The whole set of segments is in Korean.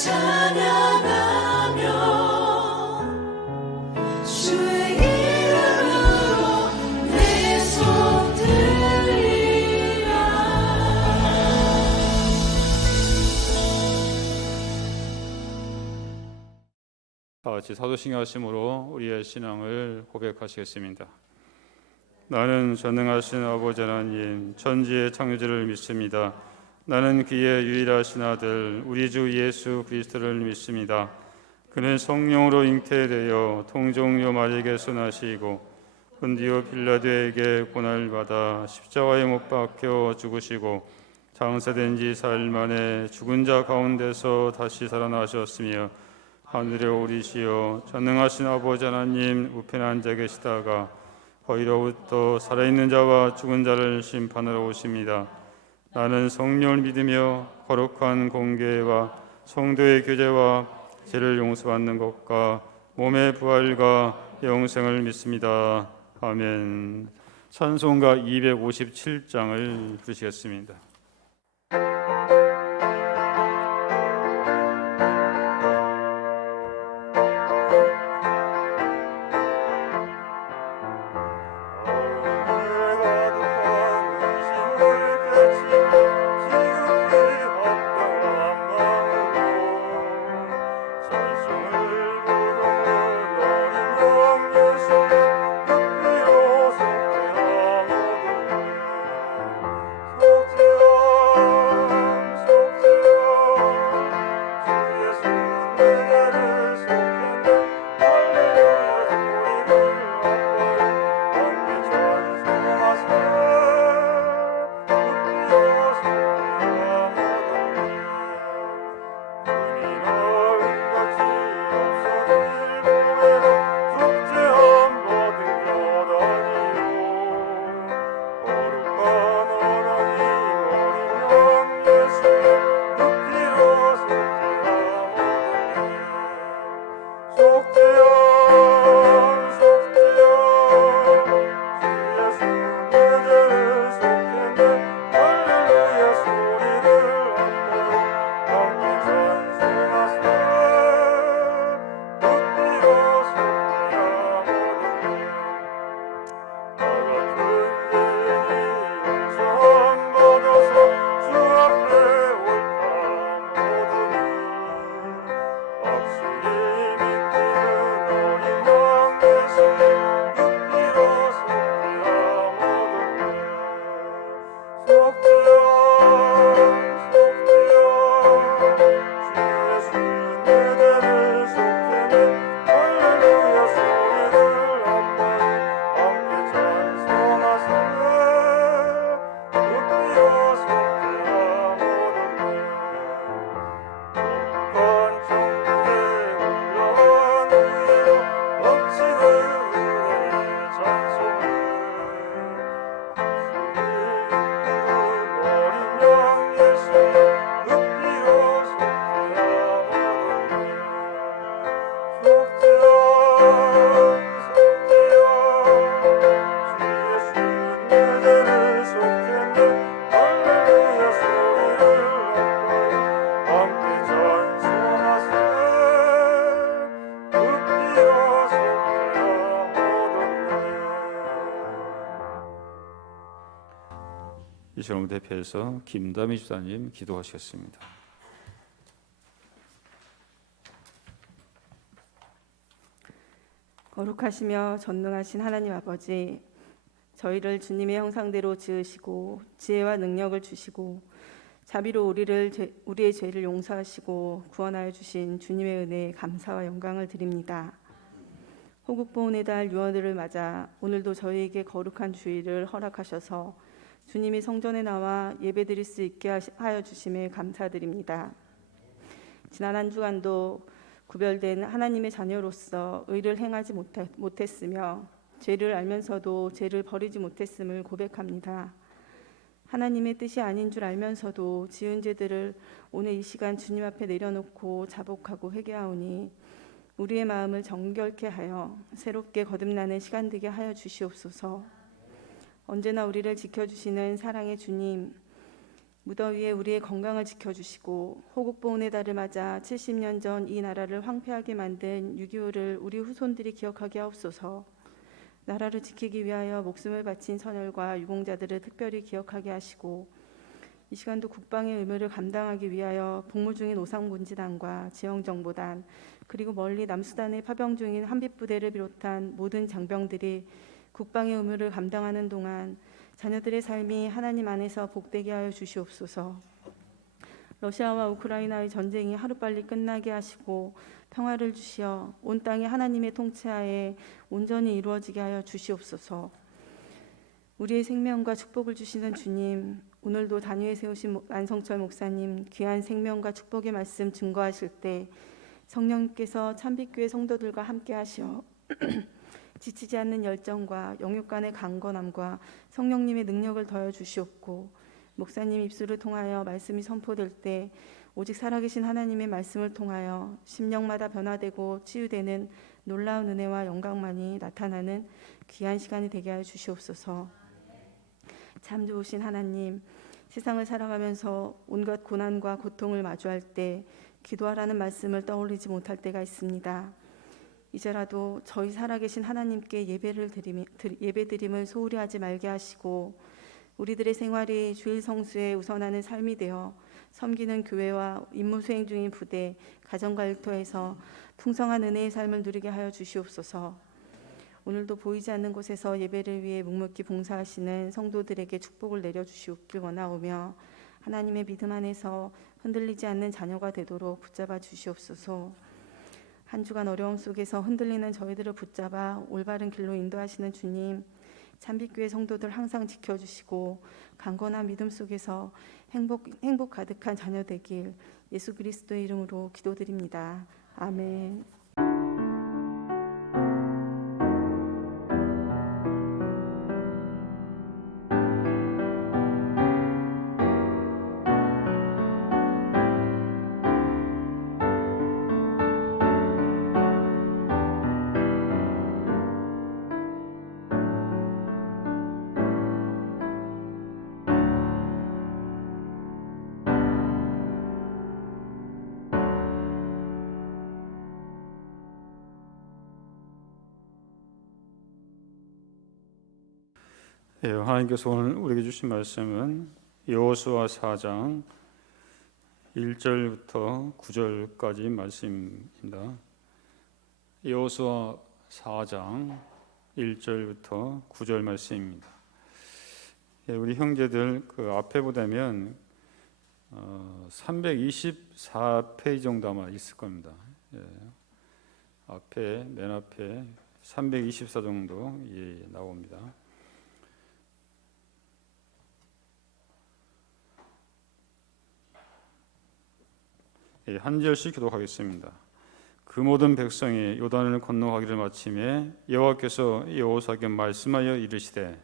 찬양하며 다 같이 사도신경하심으로 우리의 신앙을 고백하시겠습니다. 나는 전능하신 아버지 하나님 천지의 창조주를 믿습니다. 나는 그의 유일하신 아들 우리 주 예수 그리스도를 믿습니다. 그는 성령으로 잉태되어 통종료 마리에게서 나시고 본디오 빌라도에게 고난을 받아 십자가에 못 박혀 죽으시고 장사된 지 사흘 만에 죽은 자 가운데서 다시 살아나셨으며 하늘에 오르시어 전능하신 아버지 하나님 우편에 앉아 계시다가 거기로부터 살아있는 자와 죽은 자를 심판하러 오십니다. 나는 성령을 믿으며 거룩한 공교회와 성도의 교제와 죄를 용서받는 것과 몸의 부활과 영생을 믿습니다. 아멘. 찬송가 257장을 부르시겠습니다. 이 시간 대표해서 김다미 집사님 기도하시겠습니다. 거룩하시며 전능하신 하나님 아버지, 저희를 주님의 형상대로 지으시고 지혜와 능력을 주시고 자비로 우리의 죄를 용서하시고 구원하여 주신 주님의 은혜에 감사와 영광을 드립니다. 호국보훈의 달 유월을 맞아 오늘도 저희에게 거룩한 주일을 허락하셔서 주님이 성전에 나와 예배드릴 수 있게 하여 주심에 감사드립니다. 지난 한 주간도 구별된 하나님의 자녀로서 의를 행하지 못했으며 죄를 알면서도 죄를 버리지 못했음을 고백합니다. 하나님의 뜻이 아닌 줄 알면서도 지은 죄들을 오늘 이 시간 주님 앞에 내려놓고 자복하고 회개하오니 우리의 마음을 정결케 하여 새롭게 거듭나는 시간 되게 하여 주시옵소서. 언제나 우리를 지켜주시는 사랑의 주님, 무더위에 우리의 건강을 지켜주시고 호국보훈의 달을 맞아 70년 전 이 나라를 황폐하게 만든 6.25를 우리 후손들이 기억하게 하옵소서. 나라를 지키기 위하여 목숨을 바친 선열과 유공자들을 특별히 기억하게 하시고 이 시간도 국방의 의무를 감당하기 위하여 복무 중인 오상군지단과 지형정보단 그리고 멀리 남수단에 파병 중인 한빛부대를 비롯한 모든 장병들이 국방의 의무를 감당하는 동안 자녀들의 삶이 하나님 안에서 복되게 하여 주시옵소서. 러시아와 우크라이나의 전쟁이 하루빨리 끝나게 하시고 평화를 주시어 온 땅이 하나님의 통치하에 온전히 이루어지게 하여 주시옵소서. 우리의 생명과 축복을 주시는 주님, 오늘도 단위에 세우신 안성철 목사님 귀한 생명과 축복의 말씀 증거하실 때 성령님께서 참빛교회 성도들과 함께 하시어 지치지 않는 열정과 영육 간의 강건함과 성령님의 능력을 더해 주시옵고, 목사님 입술을 통하여 말씀이 선포될 때 오직 살아계신 하나님의 말씀을 통하여 심령마다 변화되고 치유되는 놀라운 은혜와 영광만이 나타나는 귀한 시간이 되게 하여 주시옵소서. 참 좋으신 하나님, 세상을 살아가면서 온갖 고난과 고통을 마주할 때 기도하라는 말씀을 떠올리지 못할 때가 있습니다. 이제라도 저희 살아계신 하나님께 예배드림을 소홀히 하지 말게 하시고, 우리들의 생활이 주일 성수에 우선하는 삶이 되어 섬기는 교회와 임무 수행 중인 부대, 가정과 일터에서 풍성한 은혜의 삶을 누리게 하여 주시옵소서. 오늘도 보이지 않는 곳에서 예배를 위해 묵묵히 봉사하시는 성도들에게 축복을 내려주시옵길 원하오며, 하나님의 믿음 안에서 흔들리지 않는 자녀가 되도록 붙잡아 주시옵소서. 한 주간 어려움 속에서 흔들리는 저희들을 붙잡아 올바른 길로 인도하시는 주님, 참빛교회 성도들 항상 지켜주시고 강건한 믿음 속에서 행복 가득한 자녀 되길 예수 그리스도의 이름으로 기도드립니다. 아멘. 예, 하나님께서 오늘 우리에게 주신 말씀은 여호수아 4장 1절부터 9절까지 말씀입니다. 여호수아 4장 1절부터 9절 말씀입니다. 예, 우리 형제들 그 앞에 보면 324페이지 정도 아마 있을 겁니다. 예, 맨 앞에 324 정도 나옵니다. 한 절씩 기도하겠습니다. 그 모든 백성이 요단을 건너가기를 마침에 여호와께서 여호수아에게 말씀하여 이르시되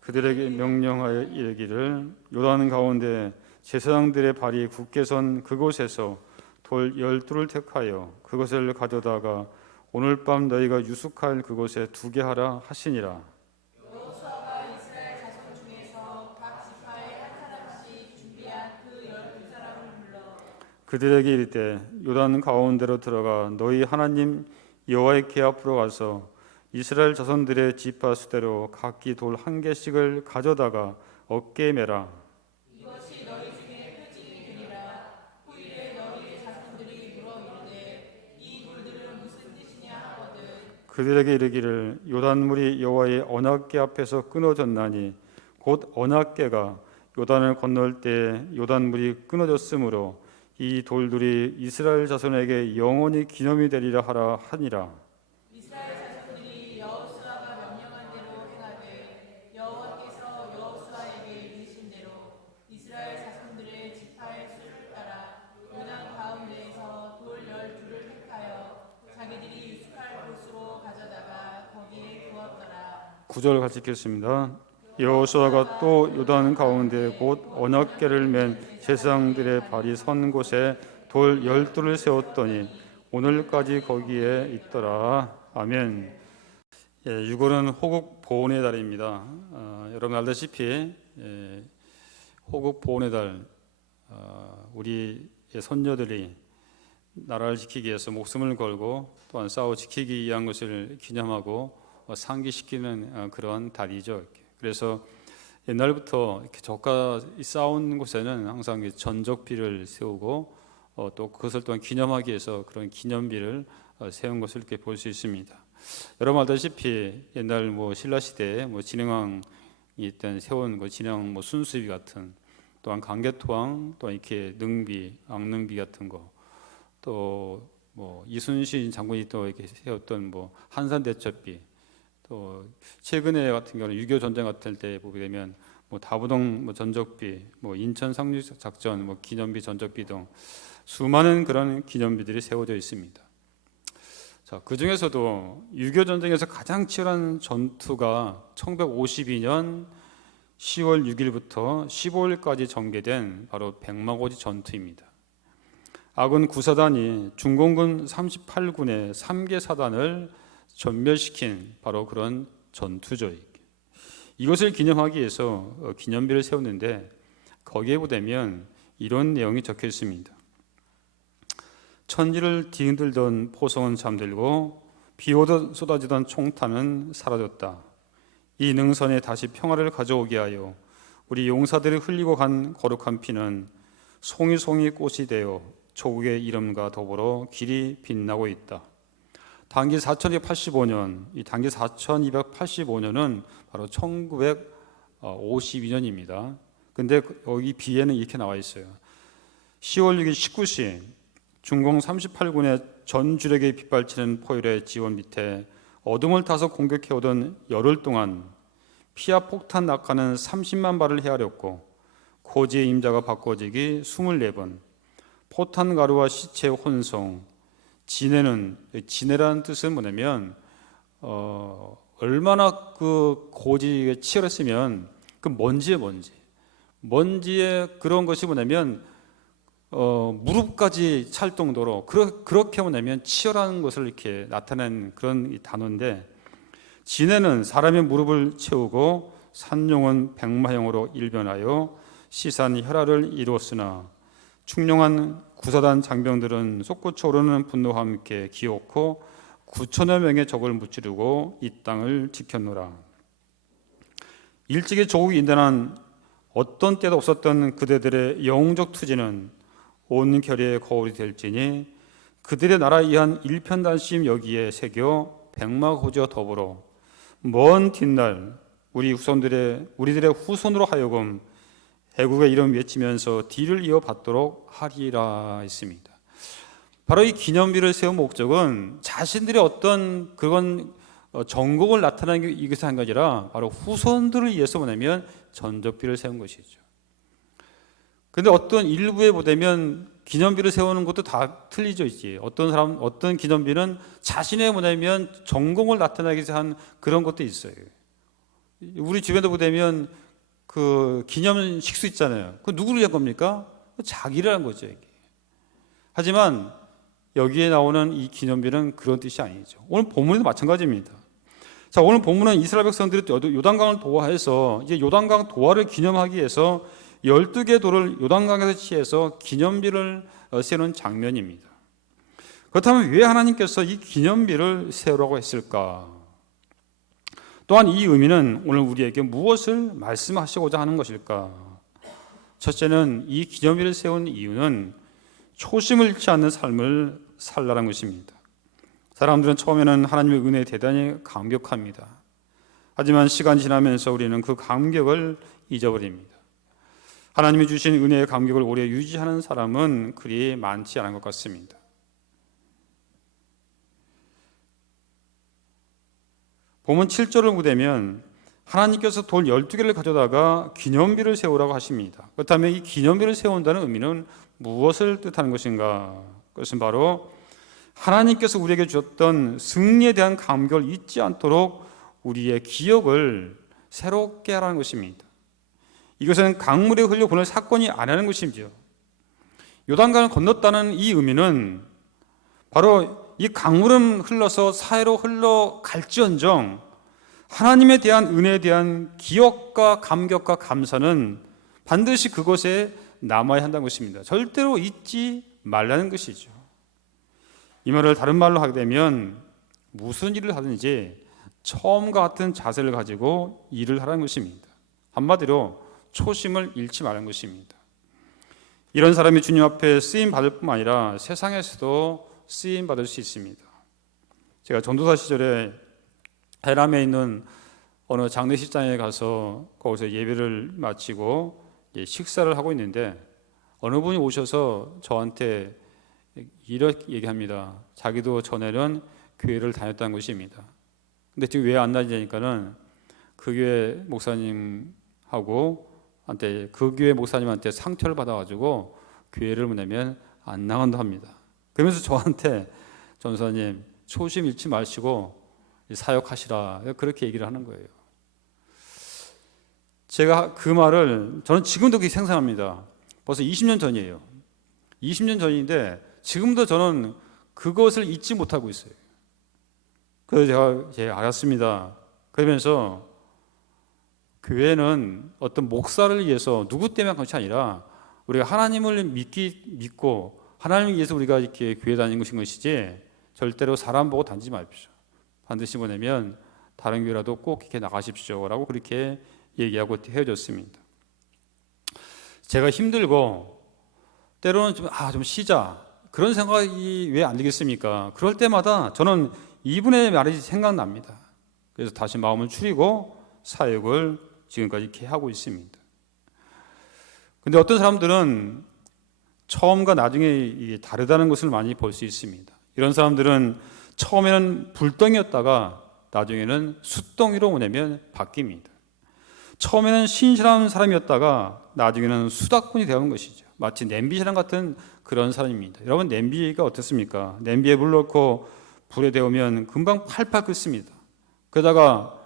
그들에게 명령하여 이르기를 요단 가운데 제사장들의 발이 굳게 선 그곳에서 돌 12를 택하여 그것을 가져다가 오늘 밤 너희가 유숙할 그곳에 두게 하라 하시니라. 그들에게 이르되 요단 가운데로 들어가 너희 하나님 여호와의 궤 앞으로 가서 이스라엘 자손들의 지파 수대로 각기 돌 한 개씩을 가져다가 어깨에 매라. 이것이 너희 중에 표징이 되리라. 후일에 너희의 자손들이 물어 이르되 이 돌들은 무슨 뜻이냐 하거든. 그들에게 이르기를 요단물이 여호와의 언약궤 앞에서 끊어졌나니 곧 언약궤가 요단을 건널 때 요단물이 끊어졌으므로 이 돌들이 이스라엘 자손에게 영원히 기념이 되리라 하라 하니라. 이스라엘 자손들이 여호수아가 명령한 대로 행하되 여호와께서 여호수아에게 이르신 대로 이스라엘 자손들의 지파의 수를 따라 요단 가운데에서 돌 12를 택하여 자기들이 유숙할 곳으로 가져다가 거기에 두었더라. 9절 같이 읽겠습니다. 여호수아가 또 요단 가운데 곧 언약궤를 맨 제사장들의 발이 선 곳에 돌 12를 세웠더니 오늘까지 거기에 있더라. 아멘. 예, 6월은 호국 보훈의 달입니다. 여러분 알다시피 호국 보훈의 달, 우리 선조들이 나라를 지키기 위해서 목숨을 걸고 또한 싸워 지키기 위한 것을 기념하고 상기시키는 그런 달이죠. 그래서 옛날부터 이렇게 적과 싸운 곳에는 항상 전적비를 세우고 또 그것을 또한 기념하기 위해서 그런 기념비를 세운 것을 이렇게 볼 수 있습니다. 여러분 알다시피 옛날 신라 시대에 진흥왕이 있던 세운 진흥 순수비 같은, 또한 강개토왕, 또 이렇게 능비, 앙능비 같은 거, 또 이순신 장군이 또 이렇게 세웠던 한산대첩비, 또 최근에 같은 경우는 6.25 전쟁 같은 때 보게 되면 다부동 전적비, 인천 상륙작전 기념비, 전적비 등 수많은 그런 기념비들이 세워져 있습니다. 자, 그 중에서도 6.25 전쟁에서 가장 치열한 전투가 1952년 10월 6일부터 15일까지 전개된 바로 백마고지 전투입니다. 아군 구사단이 중공군 38군의 3개 사단을 전멸시킨 바로 그런 전투죠. 이것을 기념하기 위해서 기념비를 세웠는데 거기에 보면 이런 내용이 적혀 있습니다. 천지를 뒤흔들던 포성은 잠들고 비오듯 쏟아지던 총탄은 사라졌다. 이 능선에 다시 평화를 가져오게 하여 우리 용사들이 흘리고 간 거룩한 피는 송이송이 꽃이 되어 조국의 이름과 더불어 길이 빛나고 있다. 단기 4285년, 이 단기 4285년은 바로 1952년입니다. 근데 여기 비에는 이렇게 나와 있어요. 10월 6일 19시 중공 38군의 전주력에 빗발치는 포열의 지원 밑에 어둠을 타서 공격해오던 열흘 동안 피와 폭탄 낙하는 30만 발을 헤아렸고 고지의 임자가 바꿔지기 24번, 포탄 가루와 시체 혼성, 진해라는 뜻은 뭐냐면 얼마나 그 고지가 치열했으면 그 먼지에 그런 것이 뭐냐면 무릎까지 찰 정도로 그렇게 뭐냐면 치열한 것을 이렇게 나타낸 그런 단어인데, 진해는 사람의 무릎을 채우고 산용은 백마형으로 일변하여 시산 혈화를 이루었으나 충룡한 구사단 장병들은 솟구쳐 오르는 분노와 함께 기어코 9천여 명의 적을 무찌르고 이 땅을 지켰노라. 일찍이 조국이 인단한 어떤 때도 없었던 그대들의 영웅적 투지는 온 결의의 거울이 될지니 그들의 나라에 의한 일편단심 여기에 새겨 백마고지와 더불어 먼 뒷날 우리들의 후손으로 하여금 애국의 이름 외치면서 뒤를 이어받도록 하리라 했습니다. 바로 이 기념비를 세운 목적은 자신들의 어떤 그런 전공을 나타내는 이것이 한 것이 아니라 바로 후손들을 위해서 뭐냐면 전적비를 세운 것이죠. 그런데 어떤 일부에 보면 기념비를 세우는 것도 다 틀리죠. 이제 어떤 기념비는 자신의 뭐냐면 전공을 나타내기 위해서 한 그런 것도 있어요. 우리 주변도 보면 그 기념 식수 있잖아요. 그 누구를 위한 겁니까? 자기라는 거죠. 이게. 하지만 여기에 나오는 이 기념비는 그런 뜻이 아니죠. 오늘 본문에도 마찬가지입니다. 자, 오늘 본문은 이스라엘 백성들이 요단강을 도하해서 이제 요단강 도하를 기념하기 위해서 12개 돌을 요단강에서 취해서 기념비를 세우는 장면입니다. 그렇다면 왜 하나님께서 이 기념비를 세우라고 했을까? 또한 이 의미는 오늘 우리에게 무엇을 말씀하시고자 하는 것일까? 첫째는 이 기념비를 세운 이유는 초심을 잃지 않는 삶을 살라는 것입니다. 사람들은 처음에는 하나님의 은혜에 대단히 감격합니다. 하지만 시간이 지나면서 우리는 그 감격을 잊어버립니다. 하나님이 주신 은혜의 감격을 오래 유지하는 사람은 그리 많지 않은 것 같습니다. 본문 7절을 보면 하나님께서 돌 12개를 가져다가 기념비를 세우라고 하십니다. 그렇다면 이 기념비를 세운다는 의미는 무엇을 뜻하는 것인가? 그것은 바로 하나님께서 우리에게 주셨던 승리에 대한 감격을 잊지 않도록 우리의 기억을 새롭게 하라는 것입니다. 이것은 강물에 흘려보낼 사건이 아니라는 것이죠. 요단강을 건넜다는 이 의미는 바로 이 강물은 흘러서 사해로 흘러갈지언정 하나님에 대한 은혜에 대한 기억과 감격과 감사는 반드시 그곳에 남아야 한다는 것입니다. 절대로 잊지 말라는 것이죠. 이 말을 다른 말로 하게 되면 무슨 일을 하든지 처음과 같은 자세를 가지고 일을 하라는 것입니다. 한마디로 초심을 잃지 말라는 것입니다. 이런 사람이 주님 앞에 쓰임 받을 뿐만 아니라 세상에서도 쓰임 받을 수 있습니다. 제가 전도사 시절에 해남에 있는 어느 장례식장에 가서 거기서 예배를 마치고 식사를 하고 있는데 어느 분이 오셔서 저한테 이렇게 얘기합니다. 자기도 전에는 교회를 다녔다는 것입니다. 근데 지금 왜 안 다니냐니까는 그 교회 목사님하고 그 교회 목사님한테 상처를 받아가지고 교회를 뭐냐면 안 나간다 합니다. 그러면서 저한테 전사님 초심 잃지 마시고 사역하시라 그렇게 얘기를 하는 거예요. 제가 그 말을 저는 지금도 그게 생생합니다. 벌써 20년 전이에요. 20년 전인데 지금도 저는 그것을 잊지 못하고 있어요. 그래서 제가 알았습니다. 그러면서 교회는 어떤 목사를 위해서 누구 때문에 그런 것이 아니라 우리가 하나님을 믿고 하나님을 위해서 우리가 이렇게 교회 다니는 것이지 절대로 사람 보고 다니지 마십시오. 반드시 뭐냐면 다른 교회라도 꼭 이렇게 나가십시오라고 그렇게 얘기하고 헤어졌습니다. 제가 힘들고 때로는 좀 쉬자 그런 생각이 왜 안 들겠습니까? 그럴 때마다 저는 이분의 말이 생각납니다. 그래서 다시 마음을 추리고 사역을 지금까지 이렇게 하고 있습니다. 근데 어떤 사람들은 처음과 나중에 이게 다르다는 것을 많이 볼 수 있습니다. 이런 사람들은 처음에는 불덩이였다가 나중에는 숫덩이로 뭐냐면 바뀝니다. 처음에는 신실한 사람이었다가 나중에는 수다꾼이 되는 것이죠. 마치 냄비사랑 같은 그런 사람입니다. 여러분 냄비가 어떻습니까? 냄비에 물 넣고 불에 데우면 금방 팔팔 끓습니다. 그러다가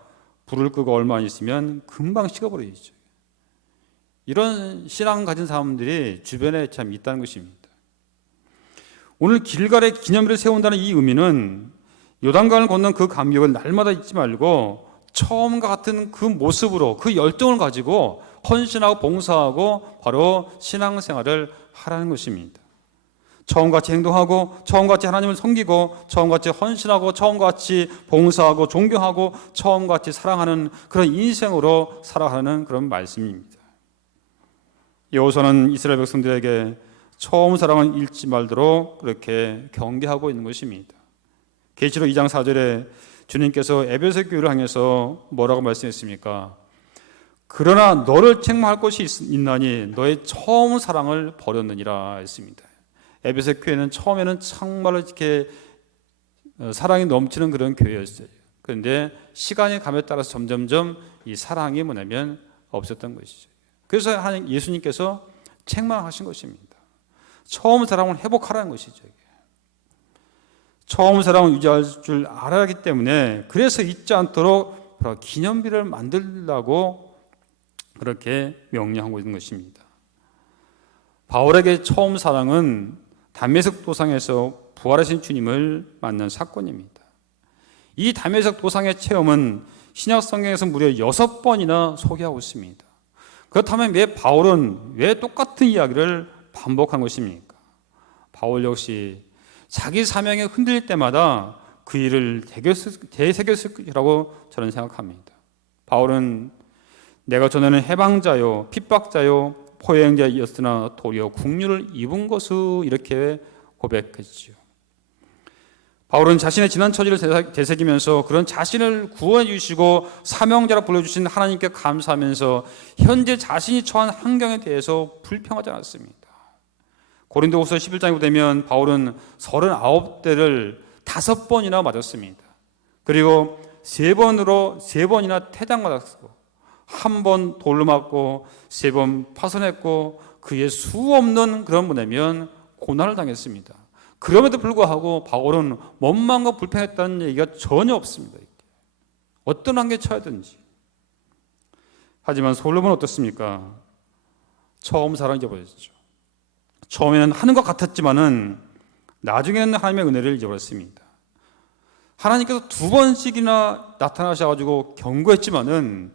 불을 끄고 얼마 안 있으면 금방 식어버리죠. 이런 신앙 가진 사람들이 주변에 참 있다는 것입니다. 오늘 길갈에 기념일을 세운다는 이 의미는 요단강을 건넌 그 감격을 날마다 잊지 말고 처음과 같은 그 모습으로 그 열정을 가지고 헌신하고 봉사하고 바로 신앙생활을 하라는 것입니다. 처음같이 행동하고 처음같이 하나님을 섬기고 처음같이 헌신하고 처음같이 봉사하고 존경하고 처음같이 사랑하는 그런 인생으로 살아가는 그런 말씀입니다. 여호수아는 이스라엘 백성들에게 처음 사랑을 잃지 말도록 그렇게 경계하고 있는 것입니다. 계시록 2장 4절에 주님께서 에베소 교회를 향해서 뭐라고 말씀했습니까? 그러나 너를 책망할 것이 있나니 너의 처음 사랑을 버렸느니라 했습니다. 에베소 교회는 처음에는 정말로 이렇게 사랑이 넘치는 그런 교회였어요. 그런데 시간이 감에 따라서 점점점 이 사랑이 뭐냐면 없었던 것이죠. 그래서 예수님께서 책망하신 것입니다. 처음 사랑을 회복하라는 것이죠. 처음 사랑을 유지할 줄 알아야 하기 때문에 그래서 잊지 않도록 기념비를 만들라고 그렇게 명령하고 있는 것입니다. 바울에게 처음 사랑은 담메색 도상에서 부활하신 주님을 만난 사건입니다. 이 담메색 도상의 체험은 신약 성경에서 무려 6번이나 소개하고 있습니다. 그렇다면 왜 바울은 왜 똑같은 이야기를 반복한 것입니까? 바울 역시 자기 사명에 흔들릴 때마다 그 일을 되새겼을 거라고 저는 생각합니다. 바울은 내가 전에는 해방자요 핍박자요 포행자였으나 도리어 국류를 입은 것을 이렇게 고백했지요. 바울은 자신의 지난 처지를 되새기면서 그런 자신을 구원해 주시고 사명자로 불러주신 하나님께 감사하면서 현재 자신이 처한 환경에 대해서 불평하지 않았습니다. 고린도후서 11장에 보면 바울은 39대를 5번이나 맞았습니다. 그리고 3번이나 태장맞았고 한 번 돌로 맞고 3번 파손했고 그의 수 없는 그런 뭐냐면 고난을 당했습니다. 그럼에도 불구하고 바울은 원망과 불평했다는 얘기가 전혀 없습니다. 어떤 한계 처하든지. 하지만 솔로몬은 어떻습니까? 처음 사랑 잊어버렸죠. 처음에는 하는 것 같았지만은 나중에는 하나님의 은혜를 잊어버렸습니다. 하나님께서 2번씩이나 나타나셔가지고 경고했지만은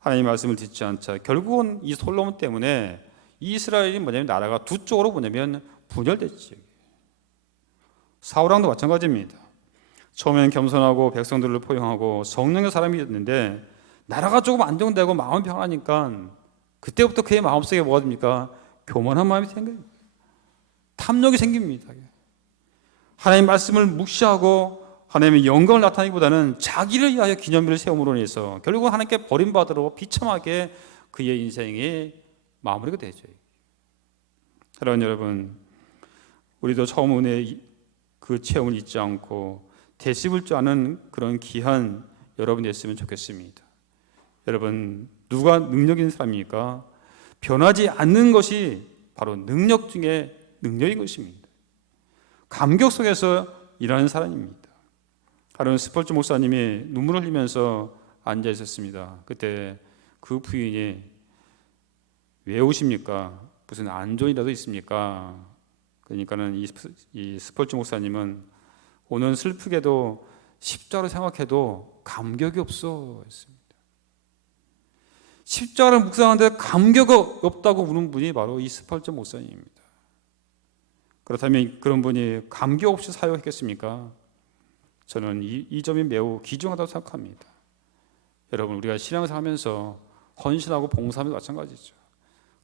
하나님의 말씀을 듣지 않자 결국은 이 솔로몬 때문에 이스라엘이 뭐냐면 나라가 두 쪽으로 뭐냐면 분열됐죠. 사울왕도 마찬가지입니다. 처음에는 겸손하고 백성들을 포용하고 성령의 사람이었는데 나라가 조금 안정되고 마음이 평안하니까 그때부터 그의 마음속에 뭐가 됩니까? 교만한 마음이 생깁니다. 탐욕이 생깁니다. 하나님의 말씀을 묵시하고 하나님의 영광을 나타내기보다는 자기를 위하여 기념비를 세움으로 인해서 결국은 하나님께 버림받으러 비참하게 그의 인생이 마무리가 되죠. 사랑하는 여러분, 우리도 처음 은혜의 그 체험을 잊지 않고 되씹을 줄 아는 그런 귀한 여러분이 됐으면 좋겠습니다. 여러분, 누가 능력 있는 사람입니까? 변하지 않는 것이 바로 능력 중에 능력인 것입니다. 감격 속에서 일하는 사람입니다. 하루는 스펄즈 목사님이 눈물을 흘리면서 앉아 있었습니다. 그때 그 부인이 왜 우십니까? 무슨 안 좋은 일이라도 있습니까? 그러니까는 이 스펄즈 목사님은 오늘 슬프게도 십자가를 생각해도 감격이 없어 했습니다. 십자가를 묵상하는데 감격이 없다고 우는 분이 바로 이 스펄즈 목사님입니다. 그렇다면 그런 분이 감격 없이 사역했겠습니까? 저는 이 점이 매우 귀중하다고 생각합니다. 여러분, 우리가 신앙생활 하면서 헌신하고 봉사하면서 마찬가지죠.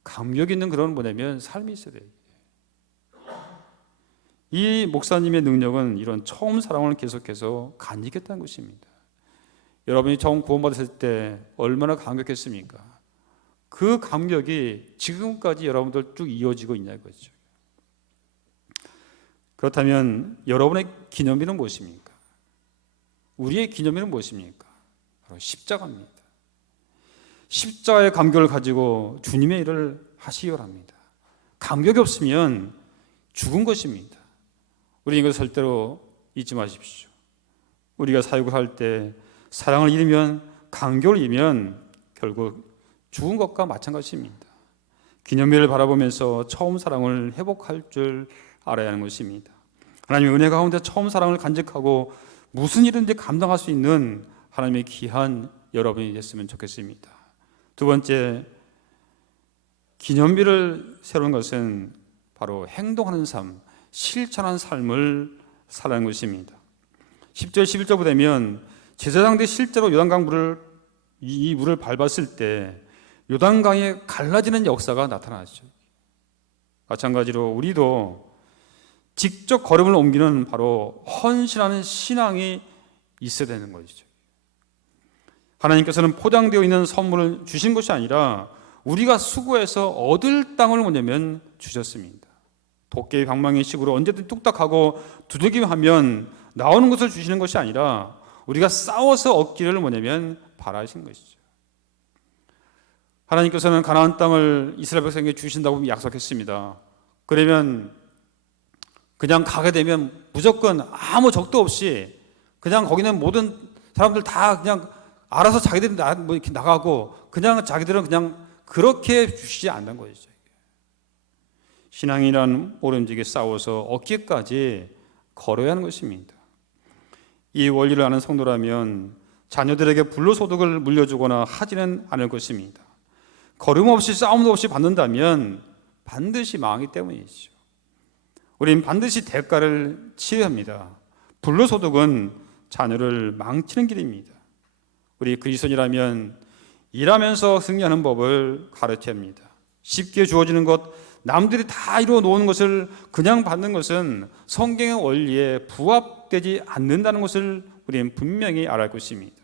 감격 있는 그런 뭐냐면 삶이 있어야 돼요. 이 목사님의 능력은 이런 처음 사랑을 계속해서 간직했다는 것입니다. 여러분이 처음 구원받았을 때 얼마나 감격했습니까? 그 감격이 지금까지 여러분들 쭉 이어지고 있냐 이거죠. 그렇다면 여러분의 기념비는 무엇입니까? 우리의 기념비는 무엇입니까? 바로 십자가입니다. 십자가의 감격을 가지고 주님의 일을 하시기 바랍니다. 감격이 없으면 죽은 것입니다. 우리 이걸 절대로 잊지 마십시오. 우리가 사역을 할 때 사랑을 잃으면, 감격을 잃으면 결국 죽은 것과 마찬가지입니다. 기념비를 바라보면서 처음 사랑을 회복할 줄 알아야 하는 것입니다. 하나님의 은혜 가운데 처음 사랑을 간직하고 무슨 일인지 감당할 수 있는 하나님의 귀한 여러분이 됐으면 좋겠습니다. 두 번째, 기념비를 세우는 것은 바로 행동하는 삶, 실천한 삶을 살아가는 것입니다. 10절 11절부터 되면 제사장들이 실제로 요단강 이 물을 밟았을 때 요단강에 갈라지는 역사가 나타나죠. 마찬가지로 우리도 직접 걸음을 옮기는 바로 헌신하는 신앙이 있어야 되는 것이죠. 하나님께서는 포장되어 있는 선물을 주신 것이 아니라 우리가 수고해서 얻을 땅을 뭐냐면 주셨습니다. 도깨비 방망이 식으로 언제든 뚝딱하고 두들기만 하면 나오는 것을 주시는 것이 아니라 우리가 싸워서 얻기를 뭐냐면 바라신 것이죠. 하나님께서는 가나안 땅을 이스라엘 백성에게 주신다고 약속했습니다. 그러면 그냥 가게 되면 무조건 아무 적도 없이 그냥 거기는 모든 사람들 다 그냥 알아서 자기들이 뭐 이렇게 나가고 그냥 자기들은 그냥 그렇게 주시지 않는 것이죠. 신앙이란 오름지게 싸워서 얻기까지 걸어야 하는 것입니다. 이 원리를 아는 성도라면 자녀들에게 불로소득을 물려주거나 하지는 않을 것입니다. 걸음 없이 싸움도 없이 받는다면 반드시 망하기 때문이죠. 우리는 반드시 대가를 치러야 합니다. 불로소득은 자녀를 망치는 길입니다. 우리 그리스도인이라면 일하면서 승리하는 법을 가르쳐야 합니다. 쉽게 주어지는 것, 남들이 다 이루어 놓은 것을 그냥 받는 것은 성경의 원리에 부합되지 않는다는 것을 우리는 분명히 알아야 할 것입니다.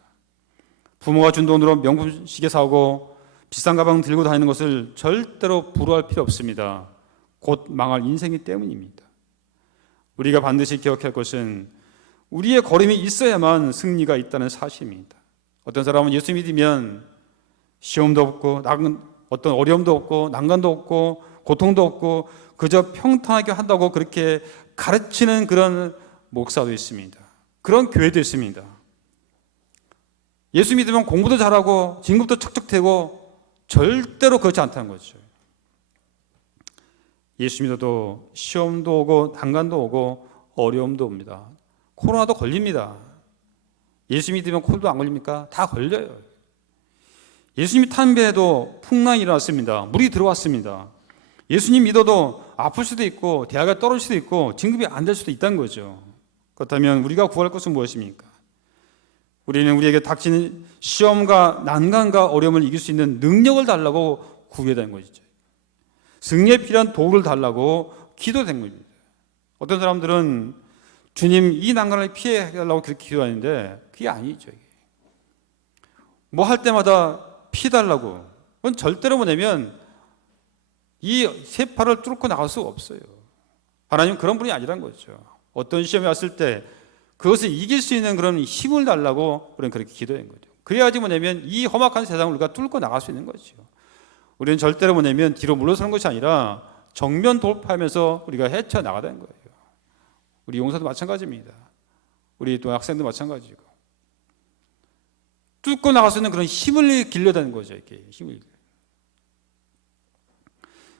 부모가 준 돈으로 명품 시계 사고 비싼 가방 들고 다니는 것을 절대로 부러워할 필요 없습니다. 곧 망할 인생이기 때문입니다. 우리가 반드시 기억해야 할 것은 우리의 걸음이 있어야만 승리가 있다는 사실입니다. 어떤 사람은 예수 믿으면 시험도 없고 어떤 어려움도 없고 난간도 없고 고통도 없고 그저 평탄하게 한다고 그렇게 가르치는 그런 목사도 있습니다. 그런 교회도 있습니다. 예수 믿으면 공부도 잘하고 진급도 척척 되고 절대로 그렇지 않다는 거죠. 예수 믿어도 시험도 오고 난간도 오고 어려움도 옵니다. 코로나도 걸립니다. 예수 믿으면 코로나도 안 걸립니까? 다 걸려요. 예수님이 탄 배에도 풍랑이 일어났습니다. 물이 들어왔습니다. 예수님 믿어도 아플 수도 있고 대학에 떨어질 수도 있고 진급이 안 될 수도 있다는 거죠. 그렇다면 우리가 구할 것은 무엇입니까? 우리는 우리에게 닥치는 시험과 난관과 어려움을 이길 수 있는 능력을 달라고 구해야 되는 것이죠. 승리에 필요한 도구를 달라고 기도된 겁니다. 어떤 사람들은 주님 이 난관을 피해 달라고 그렇게 기도하는데 그게 아니죠. 뭐 할 때마다 피해 달라고. 그건 절대로 뭐냐면 이 세파를 뚫고 나갈 수가 없어요. 하나님은 그런 분이 아니란 거죠. 어떤 시험이 왔을 때 그것을 이길 수 있는 그런 힘을 달라고 우리는 그렇게 기도한 거죠. 그래야지 뭐냐면 이 험악한 세상을 우리가 뚫고 나갈 수 있는 거죠. 우리는 절대로 뭐냐면 뒤로 물러서는 것이 아니라 정면 돌파하면서 우리가 헤쳐나가는 거예요. 우리 용사도 마찬가지입니다. 우리 또 학생도 마찬가지고. 뚫고 나갈 수 있는 그런 힘을 길러다는 거죠. 이렇게 힘을.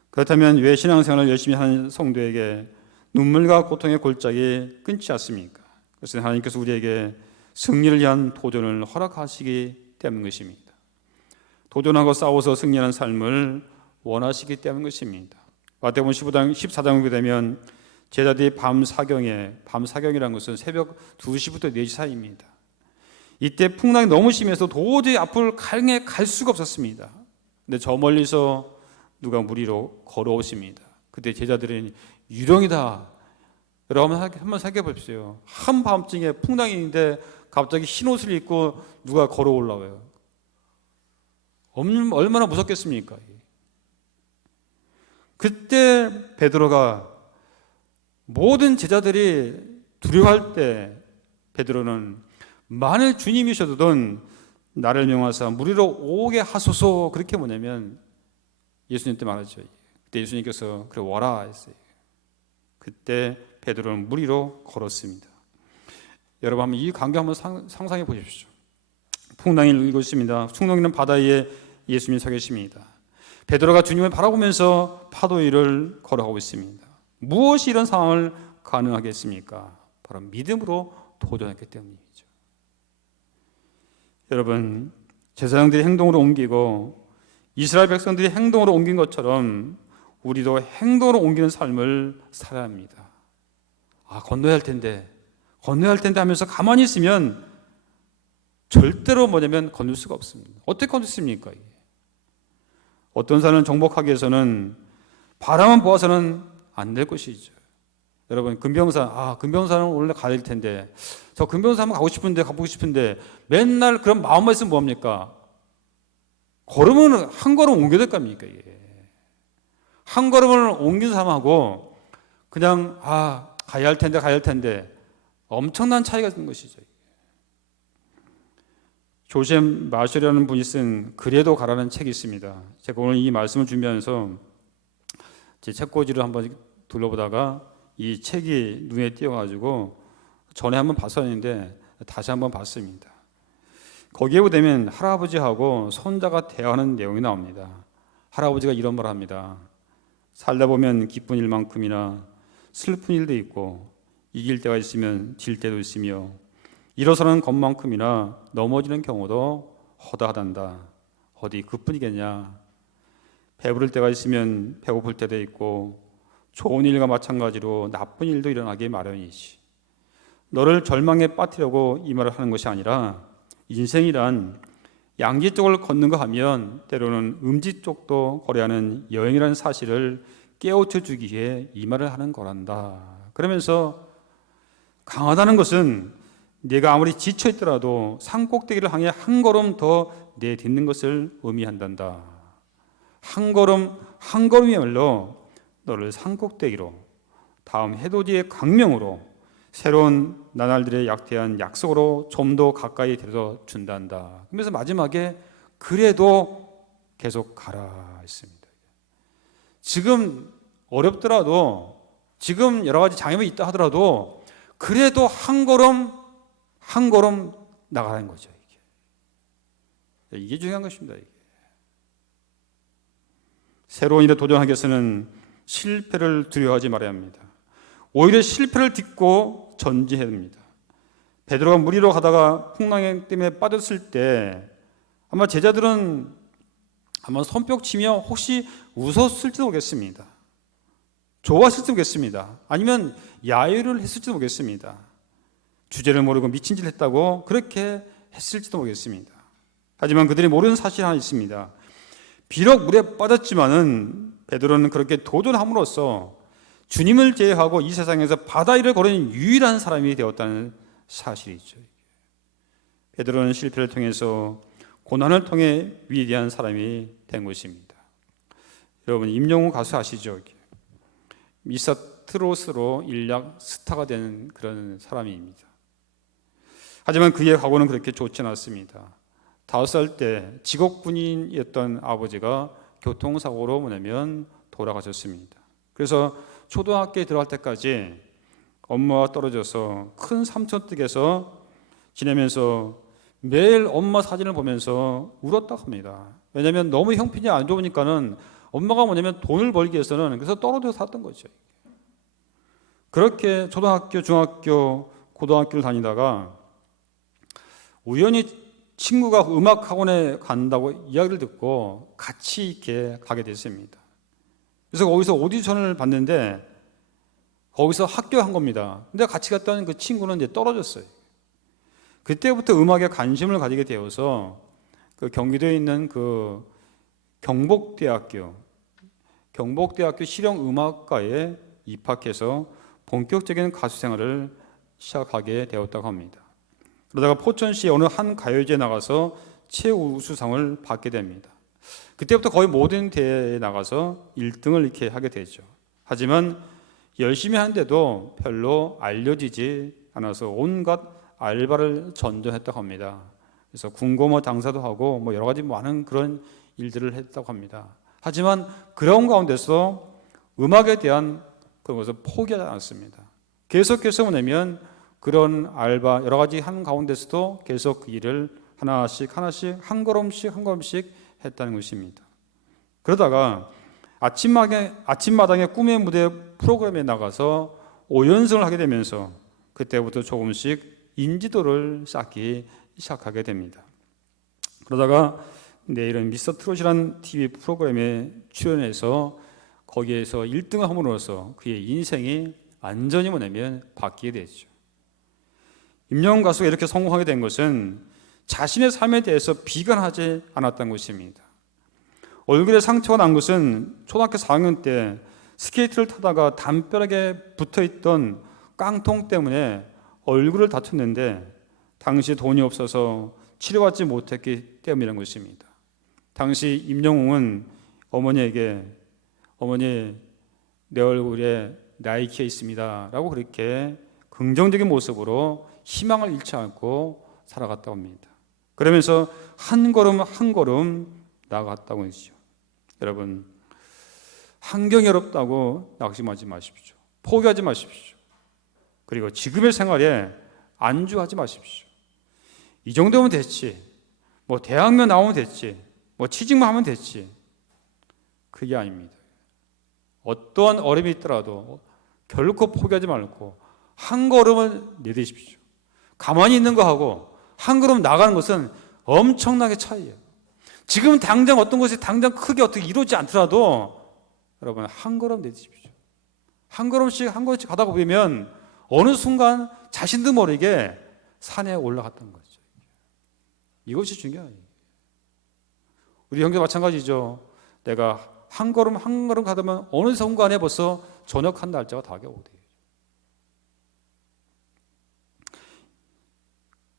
그렇다면 왜 신앙생활을 열심히 하는 성도에게 눈물과 고통의 골짜기 끊지 않습니까? 그것은 하나님께서 우리에게 승리를 위한 도전을 허락하시기 때문인 것입니다. 도전하고 싸워서 승리하는 삶을 원하시기 때문인 것입니다. 마태복음 14장에 보게 되면 제자들이 밤 사경이라는 것은 새벽 2시부터 4시 사이입니다. 이때 풍랑이 너무 심해서 도저히 앞을 강에 갈 수가 없었습니다. 근데 저 멀리서 누가 물 위로 걸어오십니다. 그때 제자들은 유령이다. 여러분 한번 생각해 보십시오. 한밤중에 풍랑이 있는데 갑자기 흰 옷을 입고 누가 걸어 올라와요. 얼마나 무섭겠습니까? 그때 베드로가 모든 제자들이 두려워할 때 베드로는 만일 주님이셔도든 나를 명하사 물 위로 오게 하소서 그렇게 뭐냐면 예수님 때 말하죠. 그때 예수님께서 그래 와라 했어요. 그때 베드로는 물 위로 걸었습니다. 여러분 한번 이 광경 한번 상상해 보십시오. 풍랑이 일고 있습니다. 풍랑 있는 바다 위에 예수님이 서 계십니다. 베드로가 주님을 바라보면서 파도 위를 걸어가고 있습니다. 무엇이 이런 상황을 가능하게 했습니까? 바로 믿음으로 도전했기 때문이죠. 여러분 제사장들이 행동으로 옮기고 이스라엘 백성들이 행동으로 옮긴 것처럼 우리도 행동으로 옮기는 삶을 살아야 합니다. 건너야 할 텐데 하면서 가만히 있으면 절대로 뭐냐면 건널 수가 없습니다. 어떻게 건널습니까? 어떤 산을 정복하기 위해서는 바라만 보아서는 안 될 것이죠. 여러분 금병산은 원래 가야 될 텐데 저 금병산 한번 가보고 싶은데 맨날 그런 마음만 있으면 뭐합니까? 걸으면 한 걸음 옮겨야 될 겁니까? 한 걸음을 옮긴 사람하고 그냥 가야 할 텐데 엄청난 차이가 있는 것이죠. 조셈 마셜이라는 분이 쓴 그래도 가라는 책이 있습니다. 제가 오늘 이 말씀을 준비하면서 제 책꽂이를 한번 둘러보다가 이 책이 눈에 띄어가지고 전에 한번 봤었는데 다시 한번 봤습니다. 거기에 보면 할아버지하고 손자가 대화하는 내용이 나옵니다. 할아버지가 이런 말을 합니다. 살다 보면 기쁜 일만큼이나 슬픈 일도 있고 이길 때가 있으면 질 때도 있으며 일어서는 것만큼이나 넘어지는 경우도 허다하단다. 어디 그뿐이겠냐. 배부를 때가 있으면 배고플 때도 있고 좋은 일과 마찬가지로 나쁜 일도 일어나기 마련이지. 너를 절망에 빠뜨리려고 이 말을 하는 것이 아니라 인생이란 양지 쪽을 걷는가 하면 때로는 음지 쪽도 거래하는 여행이라는 사실을 깨우쳐 주기 위해 이 말을 하는 거란다. 그러면서 강하다는 것은 내가 아무리 지쳐 있더라도 산꼭대기를 향해 한 걸음 더 내딛는 것을 의미한단다. 한 걸음이야말로 너를 산꼭대기로 다음 해돋이의 광명으로 새로운 나날들의 약대한 약속으로 좀 더 가까이 데려다 준단다. 그러면서 마지막에 그래도 계속 가라 했습니다. 지금 어렵더라도 지금 여러 가지 장애물이 있다 하더라도 그래도 한 걸음 나가라는 거죠. 이게 중요한 것입니다. 새로운 일에 도전하기 위해서는 실패를 두려워하지 말아야 합니다. 오히려 실패를 딛고 전진해야 됩니다. 베드로가 물 위로 가다가 풍랑 때문에 빠졌을 때 아마 제자들은 아마 손뼉치며 혹시 웃었을지도 모르겠습니다. 좋았을지도 모르겠습니다. 아니면 야유를 했을지도 모르겠습니다. 주제를 모르고 미친 짓을 했다고 그렇게 했을지도 모르겠습니다. 하지만 그들이 모르는 사실이 하나 있습니다. 비록 물에 빠졌지만은 베드로는 그렇게 도전함으로써 주님을 제외하고 이 세상에서 바다 위를 걸은 유일한 사람이 되었다는 사실이죠. 베드로는 실패를 통해서 고난을 통해 위대한 사람이 된 것입니다. 여러분, 임영웅 가수 아시죠? 미스터 트롯으로 일약 스타가 된 그런 사람입니다. 하지만 그의 과거는 그렇게 좋지 않았습니다. 5살 때 직업군인이었던 아버지가 교통사고로 뭐냐면 돌아가셨습니다. 그래서 초등학교에 들어갈 때까지 엄마와 떨어져서 큰 삼촌댁에서 지내면서 매일 엄마 사진을 보면서 울었다고 합니다. 왜냐하면 너무 형편이 안 좋으니까는 엄마가 뭐냐면 돈을 벌기 위해서는 그래서 떨어져 살았던 거죠. 그렇게 초등학교, 중학교, 고등학교를 다니다가 우연히 친구가 음악 학원에 간다고 이야기를 듣고 같이 이렇게 가게 됐습니다. 그래서 거기서 오디션을 봤는데 거기서 합격한 겁니다. 근데 같이 갔던 그 친구는 이제 떨어졌어요. 그때부터 음악에 관심을 가지게 되어서 그 경기도에 있는 그 경복대학교 실용음악과에 입학해서 본격적인 가수 생활을 시작하게 되었다고 합니다. 그러다가 포천시의 어느 한 가요제에 나가서 최우수상을 받게 됩니다. 그때부터 거의 모든 대회에 나가서 1등을 이렇게 하게 되죠. 하지만 열심히 하는데도 별로 알려지지 않아서 온갖 알바를 전전했다고 합니다. 그래서 군고모 당사도 하고 뭐 여러 가지 많은 그런 일들을 했다고 합니다. 하지만 그런 가운데서 음악에 대한 그런 것을 포기하지 않았습니다. 계속해서 뭐냐면 그런 알바 여러 가지 한 가운데서도 계속 그 일을 하나씩 한 걸음씩 했다는 것입니다. 그러다가 아침마당의 꿈의 무대 프로그램에 나가서 5연승을 하게 되면서 그때부터 조금씩 인지도를 쌓기 시작하게 됩니다. 그러다가 내일은 미스터 트롯이라는 TV 프로그램에 출연해서 거기에서 1등을 함으로써 그의 인생이 완전히 뭐냐면 바뀌게 되죠. 임영웅 가수가 이렇게 성공하게 된 것은 자신의 삶에 대해서 비관하지 않았던 것입니다. 얼굴에 상처가 난 것은 초등학교 4학년 때 스케이트를 타다가 담벼락에 붙어있던 깡통 때문에 얼굴을 다쳤는데 당시 돈이 없어서 치료받지 못했기 때문이라는 것입니다. 당시 임영웅은 어머니에게 어머니 내 얼굴에 나이키가 있습니다 라고 그렇게 긍정적인 모습으로 희망을 잃지 않고 살아갔다고 합니다. 그러면서 한 걸음 한 걸음 나아갔다고 했죠. 여러분, 환경이 어렵다고 낙심하지 마십시오. 포기하지 마십시오. 그리고 지금의 생활에 안주하지 마십시오. 이 정도면 됐지, 뭐 대학만 나오면 됐지, 뭐 취직만 하면 됐지. 그게 아닙니다. 어떠한 어려움이 있더라도 결코 포기하지 말고 한 걸음을 내딛으십시오. 가만히 있는 거하고 한 걸음 나가는 것은 엄청나게 차이예요. 지금 당장 어떤 것이 당장 크게 어떻게 이루어지지 않더라도 여러분 한 걸음 내딛으십시오. 한 걸음씩 가다 보면 어느 순간 자신도 모르게 산에 올라갔던 거죠. 이것이 중요해요. 우리 형제 마찬가지죠. 내가 한 걸음 가다 보면 어느 순간에 벌써 전역한 날짜가 다가오게 돼요.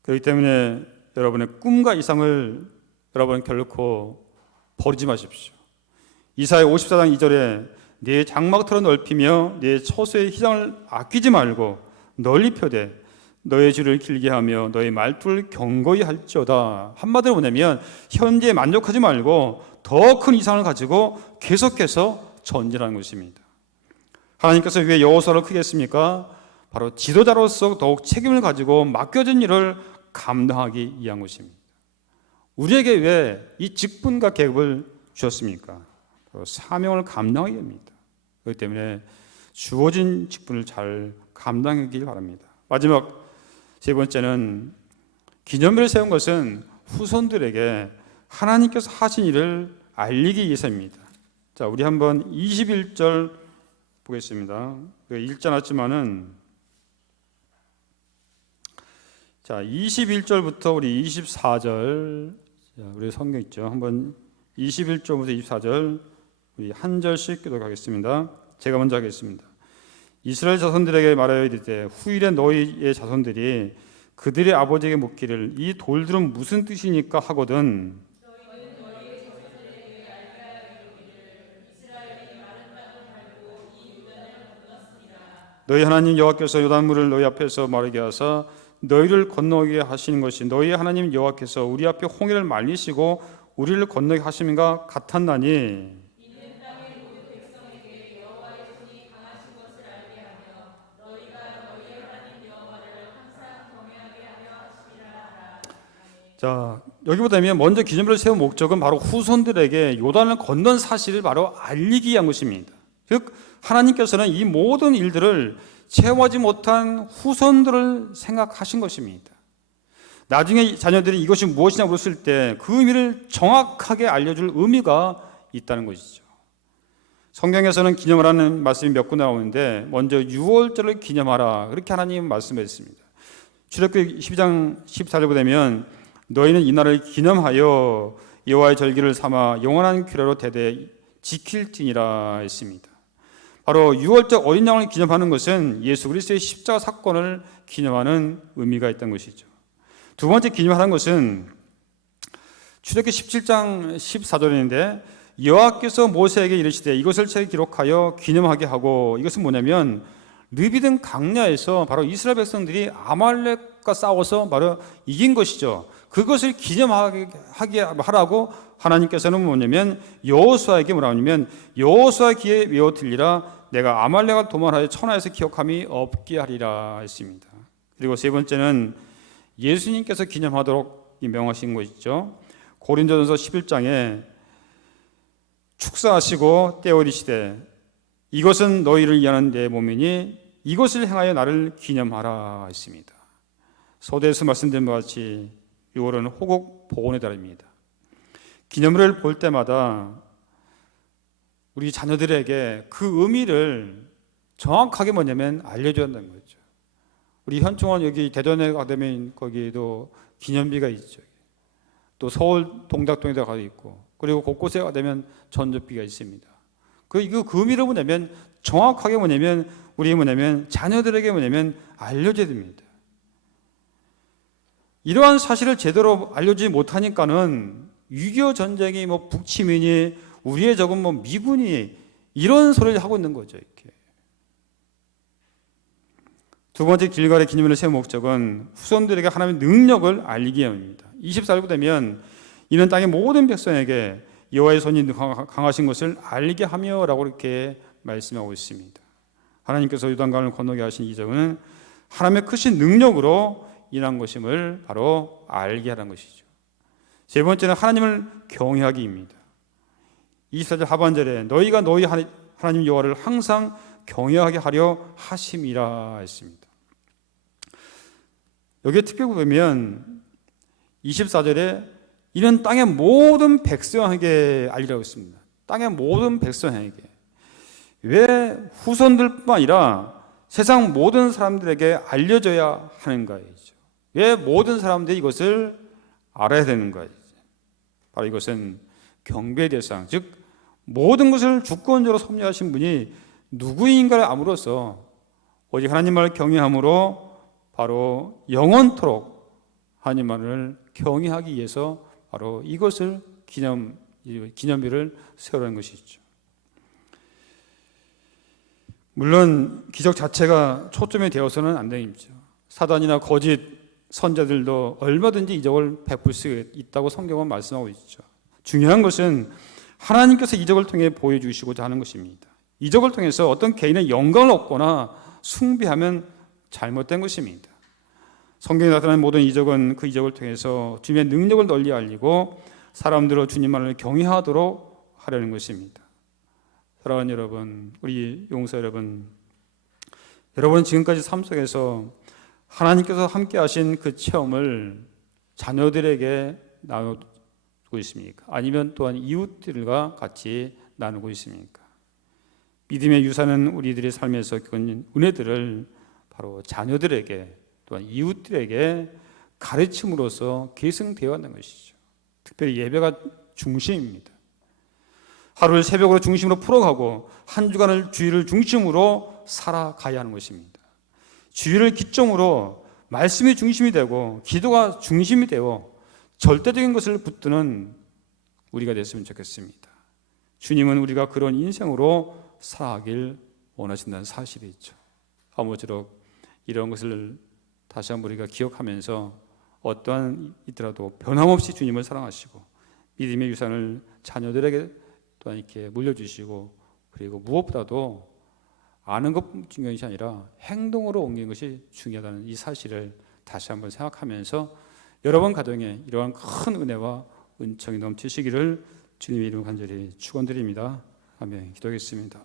그렇기 때문에 여러분의 꿈과 이상을 여러분 결코 버리지 마십시오. 이사야 54장 2절에 네 장막터를 넓히며 네 처소의 희장을 아끼지 말고 널리 펴되 너의 줄을 길게 하며 너의 말투를 경고히 할지어다. 한마디로 보내면 현재에 만족하지 말고 더 큰 이상을 가지고 계속해서 전진하는 것입니다. 하나님께서 왜 여호수아를 크게 했습니까? 바로 지도자로서 더욱 책임을 가지고 맡겨진 일을 감당하기 위한 것입니다. 우리에게 왜 이 직분과 계급을 주셨습니까? 바로 사명을 감당하기 위함입니다. 그렇기 때문에 주어진 직분을 잘 감당하길 바랍니다. 마지막 세 번째는 기념비를 세운 것은 후손들에게 하나님께서 하신 일을 알리기 위해서입니다. 자, 우리 한번 21절 보겠습니다. 읽지 않았지만은 자, 21절부터 우리 24절, 우리 성경 있죠. 한번 21절부터 24절 우리 한 절씩 교독하겠습니다. 제가 먼저 하겠습니다. 이스라엘 자손들에게 말하여 이르되 후일에 너희의 자손들이 그들의 아버지에게 묻기를 이 돌들은 무슨 뜻이니까 하거든 너희 하나님 여호와께서 요단물을 너희 앞에서 마르게 하사 너희를 건너게 하시는 것이 너희 하나님 여호와께서 우리 앞에 홍해를 말리시고 우리를 건너게 하심인가 같았나니 자, 여기 보다면 먼저 기념비를 세운 목적은 바로 후손들에게 요단을 건넌 사실을 바로 알리기 위한 것입니다. 즉 하나님께서는 이 모든 일들을 체험하지 못한 후손들을 생각하신 것입니다. 나중에 자녀들이 이것이 무엇이냐 물었을 때 그 의미를 정확하게 알려줄 의미가 있다는 것이죠. 성경에서는 기념하라는 말씀이 몇 군 나오는데 먼저 유월절을 기념하라 그렇게 하나님 말씀했습니다. 출애굽기 12장 14절 보면 너희는 이날을 기념하여 여호와의 절기를 삼아 영원한 규례로 대대 지킬지니라 했습니다. 바로 유월절 어린 양을 기념하는 것은 예수 그리스도의 십자가 사건을 기념하는 의미가 있다는 것이죠. 두 번째 기념하는 것은 출애굽기 17장 14절인데 여호와께서 모세에게 이르시되 이것을 책에 기록하여 기념하게 하고 이것은 뭐냐면 르비딤 강야에서 바로 이스라엘 백성들이 아말렉과 싸워서 바로 이긴 것이죠. 그것을 기념하게 하라고 하나님께서는 뭐냐면 여호수아에게 뭐라고 하냐면 여호수아 귀에 외워 들리라 내가 아말렉을 도말하여 천하에서 기억함이 없게 하리라 했습니다. 그리고 세 번째는 예수님께서 기념하도록 명하신 것이죠. 고린도전서 11장에 축사하시고 떼어리시되 이것은 너희를 위하는 내 몸이니 이것을 행하여 나를 기념하라 했습니다. 서두에서 말씀드린 것 같이 6월은 호국 복원의 달입니다. 기념일을 볼 때마다 우리 자녀들에게 그 의미를 정확하게 뭐냐면 알려줘야 한다는 거죠. 우리 현충원 여기 대전에 가면 거기도 기념비가 있죠. 또 서울 동작동에도 가도 있고 그리고 곳곳에 가면 전접비가 있습니다. 그 의미를 뭐냐면 정확하게 뭐냐면 우리 뭐냐면 자녀들에게 뭐냐면 알려줘야 됩니다. 이러한 사실을 제대로 알려주지 못하니까는 6.25 전쟁이 뭐 북치민이 우리의 적은 뭐 미군이 이런 소리를 하고 있는 거죠. 이렇게. 두 번째 길갈의 기념일을 세운 목적은 후손들에게 하나님의 능력을 알리기 위함입니다. 24절부터 되면 이는 땅의 모든 백성에게 여호와의 손이 강하신 것을 알리게 하며라고 이렇게 말씀하고 있습니다. 하나님께서 요단강을 건너게 하신 이적은 하나님의 크신 능력으로 인한 것임을 바로 알게 하라는 것이죠. 세 번째는 하나님을 경외하기입니다. 24절 하반절에 너희가 너희 하나님 여호와를 항상 경외하게 하려 하심이라 했습니다. 여기에 특별히 보면 24절에 이는 땅의 모든 백성에게 알리라고 했습니다. 땅의 모든 백성에게. 왜 후손들뿐만 아니라 세상 모든 사람들에게 알려져야 하는가요? 왜 모든 사람들이 이것을 알아야 되는가? 바로 이것은 경배의 대상, 즉 모든 것을 주권적으로 섭리하신 분이 누구인가를 암으로써 오직 하나님만을 경외함으로 바로 영원토록 하나님만을 경외하기 위해서 바로 이것을 기념비를 세우라는 것이죠. 물론 기적 자체가 초점이 되어서는 안 되겠죠. 사단이나 거짓 선자들도 얼마든지 이적을 베풀 수 있다고 성경은 말씀하고 있죠. 중요한 것은 하나님께서 이적을 통해 보여주시고자 하는 것입니다. 이적을 통해서 어떤 개인의 영광을 얻거나 숭배하면 잘못된 것입니다. 성경에 나타난 모든 이적은 그 이적을 통해서 주님의 능력을 널리 알리고 사람들로 주님만을 경외하도록 하려는 것입니다. 사랑하는 여러분, 우리 용사 여러분, 여러분은 지금까지 삶 속에서 하나님께서 함께 하신 그 체험을 자녀들에게 나누고 있습니까? 아니면 또한 이웃들과 같이 나누고 있습니까? 믿음의 유산은 우리들의 삶에서 겪은 은혜들을 바로 자녀들에게 또한 이웃들에게 가르침으로써 계승되어 가는 것이죠. 특별히 예배가 중심입니다. 하루를 새벽으로 중심으로 풀어가고 한 주간을 주일을 중심으로 살아가야 하는 것입니다. 주일을 기점으로 말씀이 중심이 되고 기도가 중심이 되어 절대적인 것을 붙드는 우리가 됐으면 좋겠습니다. 주님은 우리가 그런 인생으로 살아가길 원하신다는 사실이 있죠. 아무쪼록 이런 것을 다시 한번 우리가 기억하면서 어떠한 있더라도 변함없이 주님을 사랑하시고 믿음의 유산을 자녀들에게 또한 이렇게 물려주시고, 그리고 무엇보다도 아는 것 중요한 것이 아니라 행동으로 옮기는 것이 중요하다는 이 사실을 다시 한번 생각하면서 여러분 가정에 이러한 큰 은혜와 은총이 넘치시기를 주님의 이름으로 간절히 축원드립니다. 아멘. 기도하겠습니다.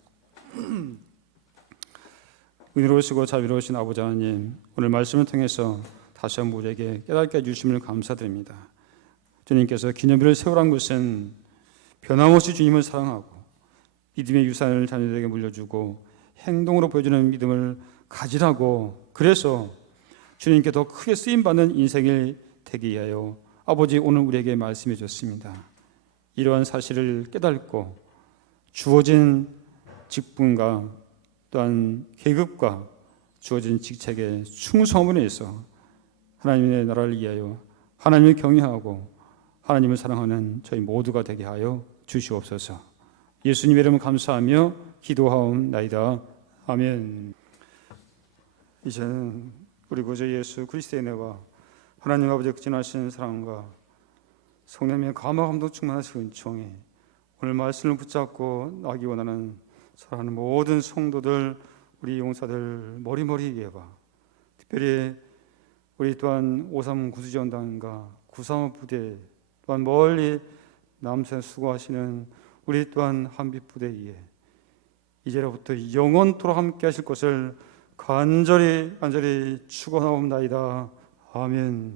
은혜로우시고 자비로우신 아버지 하나님, 오늘 말씀을 통해서 다시 한번 우리에게 깨닫게 해주심을 감사드립니다. 주님께서 기념일을 세우란 것은 변함없이 주님을 사랑하고 믿음의 유산을 자녀들에게 물려주고 행동으로 보여주는 믿음을 가지라고, 그래서 주님께 더 크게 쓰임받는 인생이 되게 위하여 아버지 오늘 우리에게 말씀해 주셨습니다. 이러한 사실을 깨닫고 주어진 직분과 또한 계급과 주어진 직책에 충성함으로 해서 하나님의 나라를 위하여 하나님을 경외하고 하나님을 사랑하는 저희 모두가 되게 하여 주시옵소서. 예수님의 이름을 감사하며 기도하옵나이다. 아멘. 이제는 우리 구주 예수 그리스도의 은혜와 하나님 아버지의 진하신 사랑과 성령의 감화 감동 충만하신 은총이 오늘 말씀을 붙잡고 나기 원하는 사랑하는 모든 성도들, 우리 용사들 머리머리 예봐, 특별히 우리 또한 5.3 구수지원단과 9.3 부대, 또한 멀리 남새 수고하시는 우리 또한 한빛 부대에 이제로부터 영원토록 함께 하실 것을 간절히 축원하옵나이다. 아멘.